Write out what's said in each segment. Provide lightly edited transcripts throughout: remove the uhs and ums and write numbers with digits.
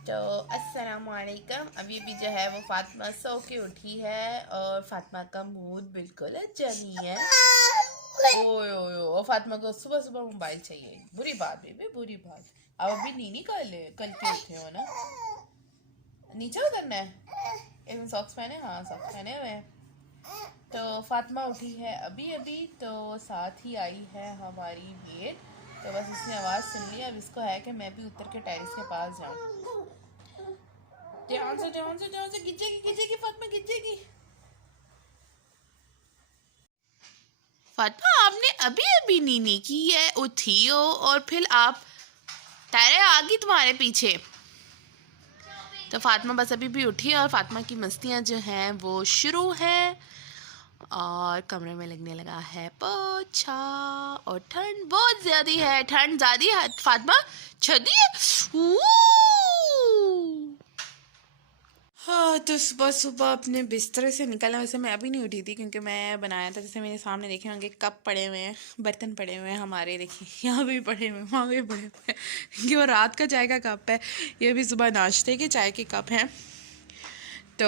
तो अस्सलामुअलैकुम। अभी जो है वो फातिमा सो के उठी है और फातिमा का मूड बिल्कुल अच्छा नहीं है। ओए ओए और फातिमा को सुबह सुबह मोबाइल चाहिए। बुरी बात बेबी, बुरी बात। अब अभी नीनी कल के उठे हो ना। नीचे उतरना है। इसमें सॉक्स पहने, हाँ सॉक्स पहने हुए हैं। तो फातिमा उठी है अभी अभी, तो साथ ही आई है हमारी मेड। तो बस उसने आवाज़ सुन ली। अब इसको है कि मैं भी उतर के टेरिस के पास जाऊँ। ध्यान से गिजेगी फातिमा, गिजेगी। फातिमा आपने अभी अभी नीनी की है, उठी हो और फिर आप तारे आ गई तुम्हारे पीछे। तो फातिमा बस अभी भी उठी है और फातिमा की मस्तियाँ जो हैं वो शुरू है। और कमरे में लगने लगा है पोछा और ठंड बहुत ज़्यादा है, ठंड ज़्यादा है। फातिमा छदी है। हाँ, तो सुबह सुबह अपने बिस्तर से निकलना। वैसे मैं अभी नहीं उठी थी क्योंकि मैं बनाया था। जैसे मेरे सामने देखे होंगे कप पड़े हुए हैं, बर्तन पड़े हुए हैं हमारे। देखिए यहाँ भी पड़े हुए हैं, वहाँ भी पड़े हुए हैं। ये वो रात का चाय का कप है, ये भी सुबह नाश्ते के चाय के कप हैं। तो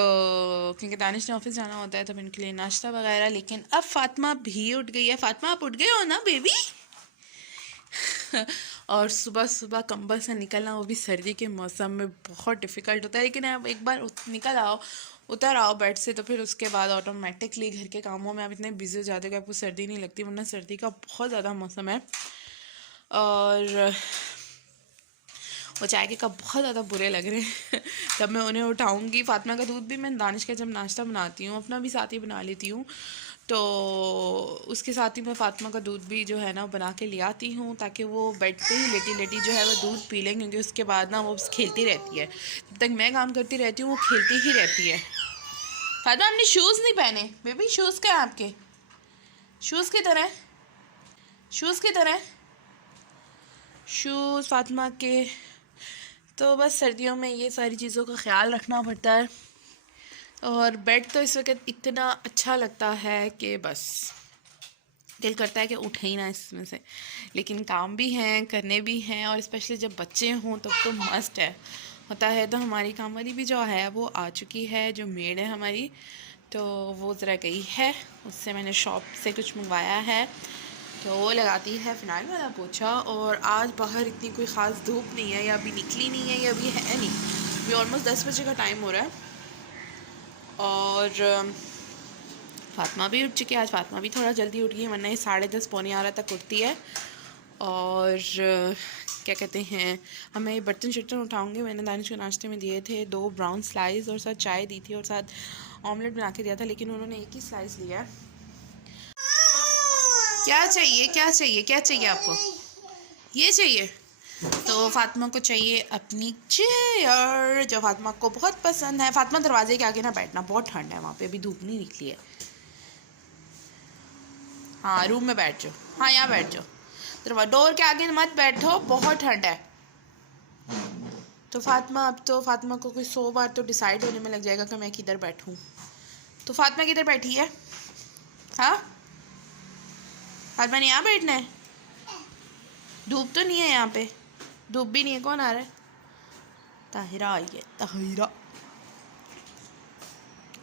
क्योंकि दानिश ने ऑफिस जाना होता है तो इनके लिए नाश्ता वगैरह। लेकिन अब फातिमा भी उठ गई है। फातिमा आप उठ गए हो ना बेबी? और सुबह सुबह कंबल से निकलना, वो भी सर्दी के मौसम में, बहुत डिफ़िकल्ट होता है। लेकिन आप एक बार निकल आओ, उतर आओ बेड से, तो फिर उसके बाद ऑटोमेटिकली घर के कामों में आप इतने बिजी हो जाते हो कि आपको सर्दी नहीं लगती। वरना सर्दी का बहुत ज़्यादा मौसम है। और वो चाय के कप बहुत ज़्यादा बुरे लग रहे हैं। तब मैं उन्हें उठाऊँगी। फातिमा का दूध भी मैं दानिश का जब नाश्ता बनाती हूँ, अपना भी साथ ही बना लेती हूँ, तो उसके साथ ही मैं फातिमा का दूध भी जो है ना बना के ले आती हूँ, ताकि वो बेड पे ही लेटी लेटी जो है वो दूध पी लें। क्योंकि उसके बाद ना वो खेलती रहती है। जब तक मैं काम करती रहती हूँ वो खेलती ही रहती है। फातिमा हमने शूज़ नहीं पहने बेबी। शूज़ क्या है आपके? शूज़ की तरह, शूज़ की तरह शूज़ फातिमा के। तो बस सर्दियों में ये सारी चीज़ों का ख्याल रखना पड़ता है। और बेड तो इस वक्त इतना अच्छा लगता है कि बस दिल करता है कि उठे ही ना इसमें से। लेकिन काम भी हैं, करने भी हैं, और स्पेशली जब बच्चे हों तब तो मस्ट है होता है। तो हमारी काम वाली भी जो है वो आ चुकी है, जो मेड है हमारी। तो वो ज़रा गई है, उससे मैंने शॉप से कुछ मंगवाया है, तो वो लगाती है फिनाइल वाला पोछा। और आज बाहर इतनी कोई ख़ास धूप नहीं है, या अभी निकली नहीं है, या अभी है नहीं। अभी ऑलमोस्ट 10 बजे का टाइम हो रहा है। और फातिमा भी उठ चुकी है। आज फातिमा भी थोड़ा जल्दी उठ गई, वरना ये 10:30 पौने 11 तक उठती है। और क्या कहते हैं, अब मैं ये बर्तन शर्तन उठाऊँगी। मैंने दानिश को नाश्ते में दिए थे 2 ब्राउन स्लाइस, और साथ चाय दी थी, और साथ ऑमलेट बना के दिया था, लेकिन उन्होंने एक ही स्लाइस लिया है। क्या चाहिए, क्या चाहिए, क्या चाहिए आपको? ये चाहिए। तो फातिमा को चाहिए अपनी चेयर, जो फातिमा को बहुत पसंद है। फातिमा दरवाजे के आगे ना बैठना, बहुत ठंड है वहाँ पे, अभी धूप नहीं निकली है। हाँ रूम में बैठ जाओ, हाँ यहाँ बैठ जाओ। डोर के आगे मत बैठो, बहुत ठंड है। तो फातिमा, अब तो फातिमा को कोई 100 बार तो डिसाइड होने में लग जाएगा कि मैं किधर बैठूँ। तो फातिमा किधर बैठी है? हाँ फातिमा ने यहाँ बैठना है। धूप तो नहीं है यहाँ पे, धूप भी नहीं है। कौन आ रहा है? ताहिरा आई है, ताहिरा।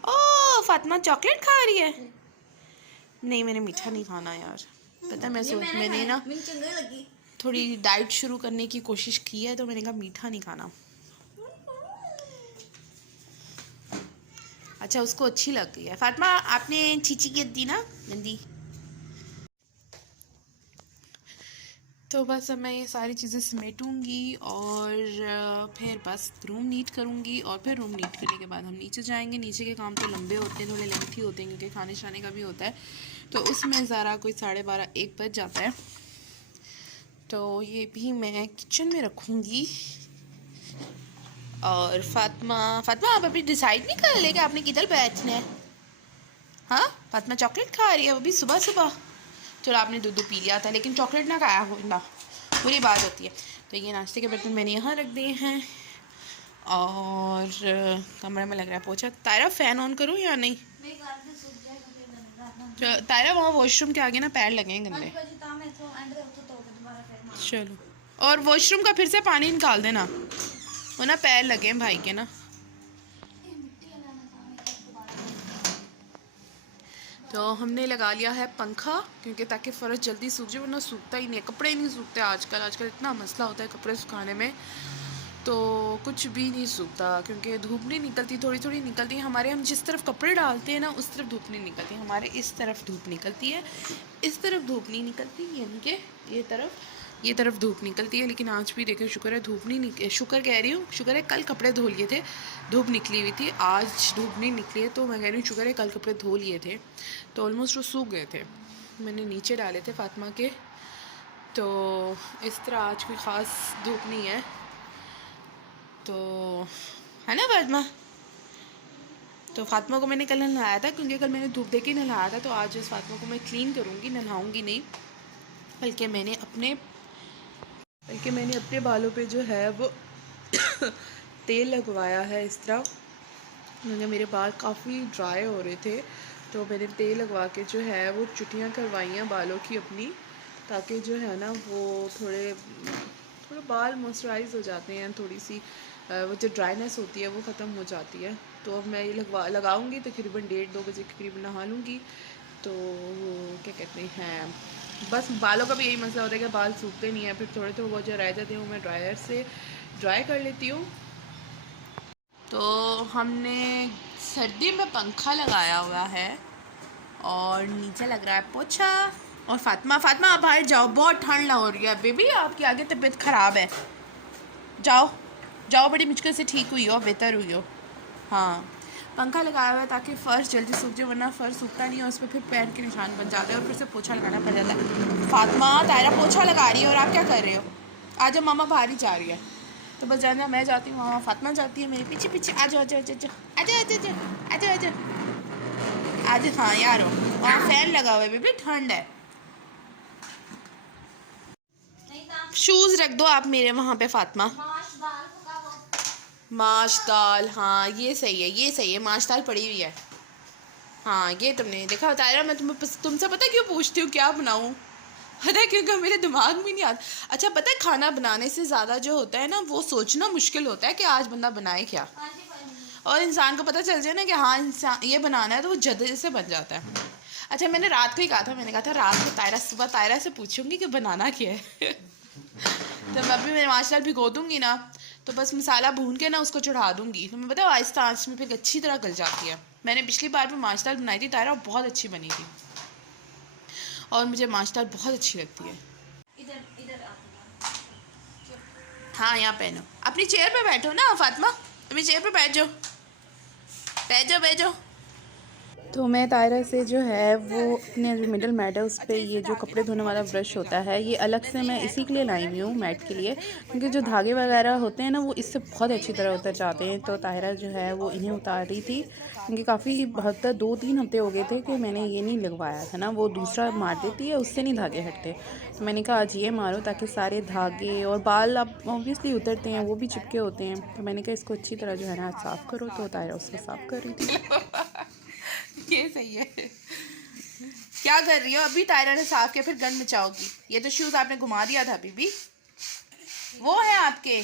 ओ फातिमा चॉकलेट खा रही है। नहीं मैंने मीठा नहीं खाना यार। पता है मैंने ना थोड़ी डाइट शुरू करने की कोशिश की है, तो मैंने कहा मीठा नहीं खाना। अच्छा उसको अच्छी लग गई है। फातिमा आपने चीची की दी ना गंदी। तो बस अब मैं ये सारी चीज़ें समेटूंगी और फिर बस रूम नीट करूंगी, और फिर रूम नीट करने के बाद हम नीचे जाएंगे। नीचे के काम तो लंबे होते हैं, थोड़े लेंथी होते हैं, क्योंकि खाने शाने का भी होता है। तो उसमें ज़रा कोई 12:30-1 बज जाता है। तो ये भी मैं किचन में रखूँगी। और फातिमा आप अभी डिसाइड नहीं कर ले कि आपने किधर बैठना है? हाँ फातिमा चॉकलेट खा रही है, वो भी सुबह सुबह। चलो आपने दूध पी लिया था, लेकिन चॉकलेट ना खाया हो ना, बुरी बात होती है। तो ये नाश्ते के बर्तन मैंने यहाँ रख दिए हैं, और कमरे में लग रहा है पोछा। तायरा फ़ैन ऑन करूँ या नहीं? तायरा वहाँ वॉशरूम के आगे ना पैर लगे हैं गंदे। चलो, और वॉशरूम का फिर से पानी निकाल देना। वो ना पैर लगे हैं भाई के ना। तो हमने लगा लिया है पंखा, क्योंकि ताकि फ़र्श जल्दी सूख जाए, वरना सूखता ही नहीं है। कपड़े ही नहीं सूखते आजकल। आजकल इतना मसला होता है कपड़े सुखाने में, तो कुछ भी नहीं सूखता, क्योंकि धूप नहीं निकलती, थोड़ी थोड़ी निकलती है। हमारे हम जिस तरफ कपड़े डालते हैं ना, उस तरफ धूप नहीं निकलती। हमारे इस तरफ धूप निकलती है, इस तरफ धूप नहीं निकलती, यानी कि ये तरफ धूप निकलती है। लेकिन आज भी देखो, शुक्र है धूप नहीं निकली, शुक्र कह रही हूँ, शुक्र है कल कपड़े धो लिए थे, धूप निकली हुई थी। आज धूप नहीं निकली है, तो मैं कह रही हूँ शुक्र है कल कपड़े धो लिए थे, तो ऑलमोस्ट वो सूख गए थे। मैंने नीचे डाले थे फातिमा के, तो इस तरह आज कोई ख़ास धूप नहीं है, तो है ना फातिमा। तो फातिमा को मैंने कल नहलाया था, क्योंकि कल मैंने धूप दे के नहलाया था, तो आज इस फातिमा को मैं क्लीन करूँगी, नहलाऊँगी नहीं। बल्कि मैंने अपने बालों पे जो है वो तेल लगवाया है इस तरह, क्योंकि मेरे बाल काफ़ी ड्राई हो रहे थे, तो मैंने तेल लगवा के जो है वो चुटियाँ करवाई हैं बालों की अपनी, ताकि जो है ना वो थोड़े बाल मॉइस्चराइज हो जाते हैं, थोड़ी सी वो जो ड्राइनेस होती है वो ख़त्म हो जाती है। तो अब मैं ये लगाऊंगी, तकरीबन 1:30-2 बजे के करीब नहा लूँगी। तो क्या कहते हैं, बस बालों का भी यही मसला होता है कि बाल सूखते नहीं हैं, फिर थोड़े थोड़े बहुत जो रह जाते हैं वो मैं ड्रायर से ड्राई कर लेती हूँ। तो हमने सर्दी में पंखा लगाया हुआ है और नीचे लग रहा है पोछा। और फातिमा आप बाहर जाओ, बहुत ठंड हो रही है बेबी, आपकी आगे तबीयत ख़राब है, जाओ बड़ी मुश्किल से ठीक हुई हो, बेहतर हुई हो। हाँ, पंखा लगाया हुआ है ताकि फ़र्श जल्दी सूख जाए, वरना फ़र्श सूखता नहीं है, उस पर फिर पैर के निशान बन जाते हैं और फिर से पोछा लगाना पड़ जाता है। फातिमा तायरा पोछा लगा रही है और आप क्या कर रहे हो? आज मामा बाहर ही जा रही है, तो बस जाना, मैं जाती हूँ वहाँ, फातिमा जाती है मेरे पीछे पीछे। आ जाओ। आज हाँ यार, वहाँ फैन लगा हुआ है बेबी, ठंड है। शूज़ रख दो आप मेरे वहाँ पे फातिमा। माश दाल, हाँ ये सही है, माश दाल पड़ी हुई है। हाँ, ये तुमने देखा बताया ना, मैं तुमसे पता है क्यों पूछती हूँ क्या बनाऊँ? पता है, क्योंकि मेरे दिमाग में नहीं आता। अच्छा, पता है खाना बनाने से ज़्यादा जो होता है ना, वो सोचना मुश्किल होता है कि आज बंदा बनाए क्या। और इंसान को पता चल जाए ना कि हाँ इंसान ये बनाना है, तो वो जल्दी से बन जाता है। अच्छा, मैंने रात को ही कहा था, मैंने कहा था रात को सुबह तायरा से पूछूंगी कि बनाना क्या है। तो मैं अभी माश दाल भिगो दूँगी ना, तो बस मसाला भून के ना उसको चढ़ा दूँगी, तो मैं पता है आहिस्ता आंच में फिर अच्छी तरह गल जाती है। मैंने पिछली बार भी माश दाल बनाई थी तायरा, बहुत अच्छी बनी थी, और मुझे माश दाल बहुत अच्छी लगती है। हाँ, यहाँ पहनो, अपनी चेयर पे बैठो ना फातिमा, अपनी चेयर पे बैठ जाओ। तो मैं तायरा से जो है वो अपने जो मिडल मैट है उस पर ये जो कपड़े धोने वाला ब्रश होता है, ये अलग से मैं इसी के लिए लाई हुई हूँ, मैट के लिए, क्योंकि जो धागे वगैरह होते हैं ना वो इससे बहुत अच्छी तरह उतर जाते हैं। तो तायरा जो है वो इन्हें उतार रही थी, क्योंकि काफ़ी हफ्ता 2-3 हफ्ते हो गए थे कि मैंने ये नहीं लगवाया था ना, वो दूसरा मार देती है, उससे नहीं धागे हटते। तो मैंने कहा आज ये मारो, ताकि सारे धागे और बाल अब ऑब्वियसली उतरते हैं, वो भी चिपके होते हैं। तो मैंने कहा इसको अच्छी तरह जो है ना साफ़ करो, तो तायरा उसको साफ़ कर रही थी। ये सही है। क्या कर रही हो? अभी तायरा ने साफ किया, फिर गंद मचाओगी। ये तो शूज़ आपने घुमा दिया था बीबी। वो है आपके,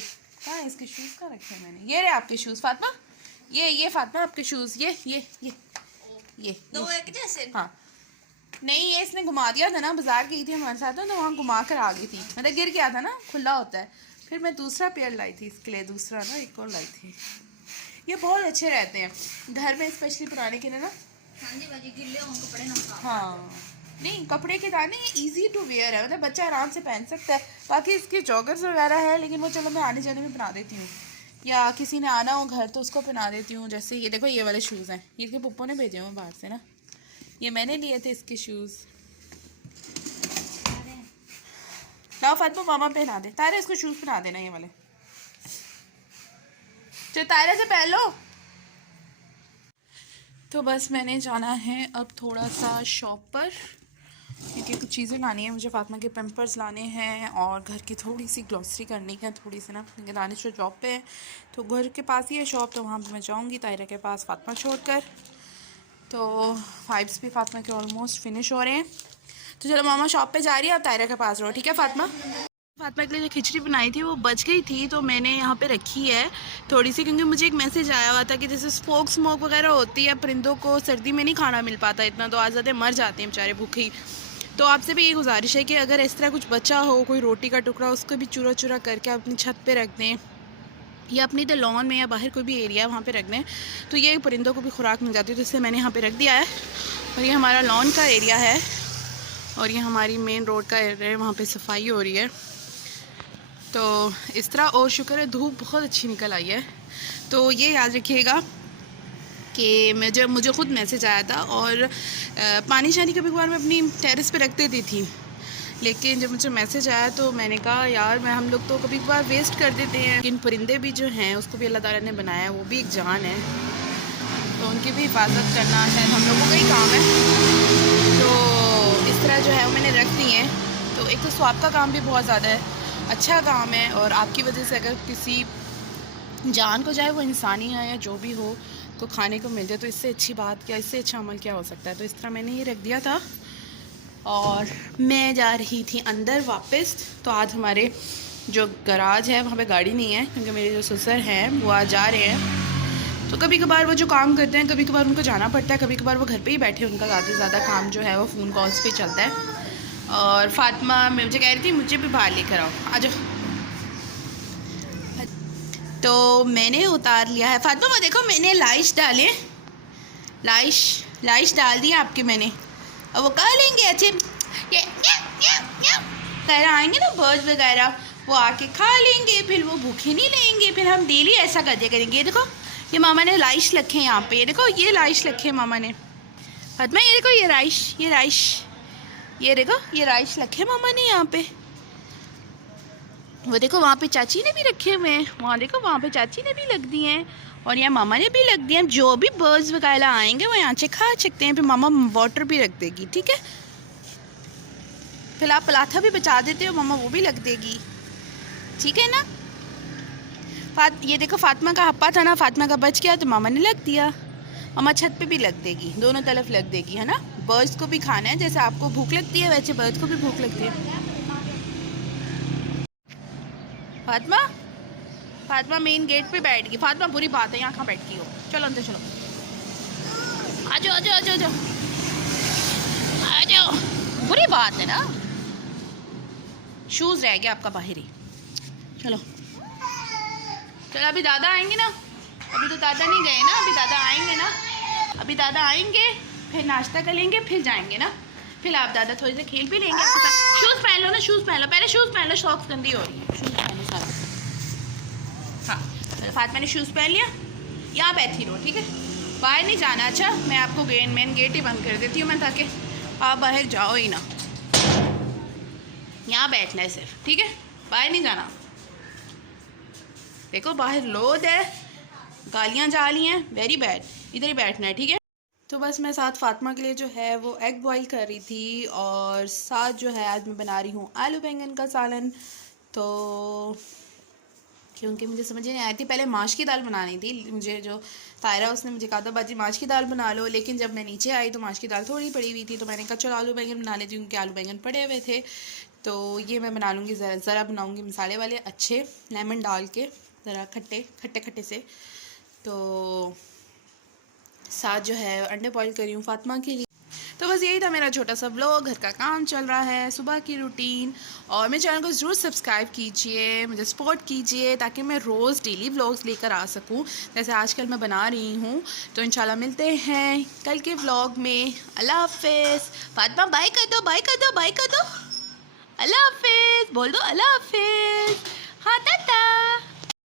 हाँ इसके शूज़ कहाँ रखे हैं मैंने? ये रहे आपके शूज़ फातिमा, ये फातिमा आपके शूज़, ये दो एक जैसे। हाँ, नहीं ये इसने घुमा दिया था ना, बाजार गई थी हमारे साथ, तो वहाँ घुमा कर आ गई थी, मतलब गिर गया था ना, खुला होता है। फिर मैं दूसरा पेयर लाई थी इसके लिए, दूसरा ना एक और लाई थी। ये बहुत अच्छे रहते हैं घर में, स्पेशली पुराने के लिए ना। हाँ जी बाजी, गिल्ले हों कपड़े ना। हाँ, नहीं कपड़े के दाने इजी टू वेयर है, मतलब बच्चा आराम से पहन सकता है। बाकी इसके जॉगर्स वगैरह है, लेकिन वो चलो मैं आने जाने में पहना देती हूँ, या किसी ने आना हो घर तो उसको पहना देती हूँ। जैसे ये देखो, ये वाले शूज़ हैं, ये इसके पप्पो ने भेजे हुए बाहर से ना, ये मैंने लिए थे इसके शूज़। लाओ फातिमा मामा पहना दे, तायरा इसको शूज़ पहना देना ये वाले, चलो तायरा से पहन लो। तो बस मैंने जाना है अब थोड़ा सा शॉप पर, क्योंकि कुछ चीज़ें लानी है मुझे, फातिमा के पैम्पर्स लाने हैं और घर की थोड़ी सी ग्लॉसरी करनी है, थोड़ी सी ना, क्योंकि दानिश जो जॉब पे है तो घर के पास ही है शॉप, तो वहाँ पे मैं जाऊँगी तायरा के पास फातिमा छोड़कर। तो वाइप्स भी फातिमा के ऑलमोस्ट फिनिश हो रहे हैं, तो चलो मामा शॉप पे जा रही है, अब तायरा के पास रहो, ठीक है फातिमा। फातिमा के लिए जो खिचड़ी बनाई थी वो बच गई थी, तो मैंने यहाँ पे रखी है थोड़ी सी, क्योंकि मुझे एक मैसेज आया हुआ था कि जैसे स्मोक वगैरह होती है, परिंदों को सर्दी में नहीं खाना मिल पाता इतना, तो आज़ादे मर जाते हैं बेचारे भूखे ही। तो आपसे भी ये गुजारिश है कि अगर इस तरह कुछ बचा हो, कोई रोटी का टुकड़ा, उसको भी चूरा चूरा करके अपनी छत पर रख दें या अपनी तो लॉन में या बाहर कोई भी एरिया है वहाँ पे रख दें, तो ये परिंदों को भी खुराक मिल जाती है। तो इससे मैंने यहाँ पे रख दिया है। और ये हमारा लॉन का एरिया है और ये हमारी मेन रोड का एरिया है, वहाँ पे सफाई हो रही है। तो इस तरह, और शुक्र है धूप बहुत अच्छी निकल आई है। तो ये याद रखिएगा कि मुझे ख़ुद मैसेज आया था, और पानी शानी कभी कभार मैं अपनी टेरेस पे रख देती थी, लेकिन जब मुझे मैसेज आया तो मैंने कहा यार हम लोग तो कभी कभार वेस्ट कर देते हैं, लेकिन परिंदे भी जो हैं उसको भी अल्लाह ताला ने बनाया है, वो भी एक जान है, तो उनकी भी हिफाजत करना शायद हम लोगों का ही काम है। तो इस तरह जो है वो मैंने रख दी हैं। तो एक तो स्वाब का काम भी बहुत ज़्यादा है, अच्छा काम है, और आपकी वजह से अगर किसी जान को, चाहे वो इंसान ही है या जो भी हो, तो खाने को मिल जाए, तो इससे अच्छी बात क्या, इससे अच्छा अमल क्या हो सकता है। तो इस तरह मैंने ये रख दिया था और मैं जा रही थी अंदर वापस। तो आज हमारे जो गराज है वहाँ पे गाड़ी नहीं है, क्योंकि मेरे जो ससुर हैं वो आज जा रहे हैं। तो कभी कभार वो जो काम करते हैं, कभी कभार उनको जाना पड़ता है, कभी कभार वो घर पे ही बैठे, उनका ज़्यादा से ज़्यादा काम जो है वो फ़ोन कॉल्स पे चलता है। और फातिमा मुझे कह रही थी मुझे भी बाहर लेकर आओ, आ जाओ। तो मैंने उतार लिया है। फातिमा वो देखो मैंने लाइश डाले, लाइश डाल दिया आपके मैंने, अब वो खा लेंगे अच्छे, ये वगैरह आएंगे ना बर्ड्स वगैरह, वो आके खा लेंगे, फिर वो भूखे नहीं लेंगे, फिर हम डेली ऐसा कर दिया करेंगे। ये देखो ये मामा ने लाइश रखे यहाँ पे, ये देखो ये लाइश रखे मामा ने। फातिमा ये देखो ये राइश ये देखो ये राइश रखे मामा ने यहाँ पे। वो देखो वहाँ पे चाची ने भी रखे हुए हैं, वहाँ देखो वहाँ पे चाची ने भी लग दिए हैं, और यहाँ मामा ने भी लग दिए हैं। जो भी बर्ड्स वगैरह आएंगे वो यहाँ से खा सकते हैं। फिर मामा वाटर भी रख देगी, ठीक है। फिर आप पलाथा भी बचा देते हो, मामा वो भी लग देगी, ठीक है ना। ये देखो फातिमा का हप्पा था ना, फातिमा का बच गया तो मामा ने लग दिया। मामा छत पे भी लग देगी, दोनों तरफ लग देगी, है ना। बर्ड्स को भी खाना है, जैसे आपको भूख लगती है वैसे बर्ड्स को भी भूख लगती है। फातिमा मेन गेट पे बैठ गई। फातिमा बुरी बात है, यहाँ कहाँ बैठ गई हो, चलो अंदर चलो, आ जाओ आ जाओ आ जाओ आ जाओ, बुरी बात है ना। शूज़ रह गया आपका बाहर ही, चलो चलो। अभी दादा आएंगे ना, अभी तो दादा नहीं गए ना, अभी दादा आएंगे ना, अभी दादा आएंगे फिर नाश्ता कर लेंगे, फिर जाएंगे ना, फिर आप दादा थोड़ी देर खेल भी लेंगे। शूज़ पहन लो ना, शूज़ पहन लो, पहले शूज़ पहन लो, सॉक्स गंदी हो रही है, शूज़ पहन लो सारा। हाँ फातिमा ने शूज़ पहन लिया, यहाँ बैठी रहो, ठीक है, बाहर नहीं जाना। अच्छा मैं आपको मेन गेट ही बंद कर देती हूँ मैं, ताकि आप बाहर जाओ ही ना, यहाँ बैठना है सिर्फ, ठीक है, बाहर नहीं जाना। देखो बाहर लोड है, गालियाँ जा रही हैं, वेरी बैड, इधर ही बैठना है, ठीक है। तो बस मैं साथ फातिमा के लिए जो है वो एग बॉईल कर रही थी, और साथ जो है आज मैं बना रही हूँ आलू बैंगन का सालन। तो क्योंकि मुझे समझ नहीं आई थी, पहले माश की दाल बनानी थी, मुझे जो तायरा उसने मुझे कहा था बाजी माश की दाल बना लो, लेकिन जब मैं नीचे आई तो माश की दाल थोड़ी पड़ी हुई थी, तो मैंने कहा चलो आलू बैंगन बना लेती हूँ, क्योंकि आलू बैंगन पड़े हुए थे। तो ये मैं बना लूँगी, ज़रा बनाऊँगी मसाले वाले अच्छे, लेमन डाल के ज़रा खट्टे से। तो साथ जो है अंडे बॉईल कर रही हूँ फातिमा के लिए। तो बस यही था मेरा छोटा सा व्लॉग, घर का काम चल रहा है, सुबह की रूटीन। और मेरे चैनल को ज़रूर सब्सक्राइब कीजिए, मुझे सपोर्ट कीजिए, ताकि मैं रोज़ डेली व्लॉग्स लेकर आ सकूं, जैसे आजकल मैं बना रही हूं। तो इंशाल्लाह मिलते हैं कल के व्लॉग में। अल्लाह हाफिज़। फातिमा बाय कर दो, बाय कर दो, बाय कर दो, अल्लाह हाफिज़ बोल दो, अल्लाह हाफिज़।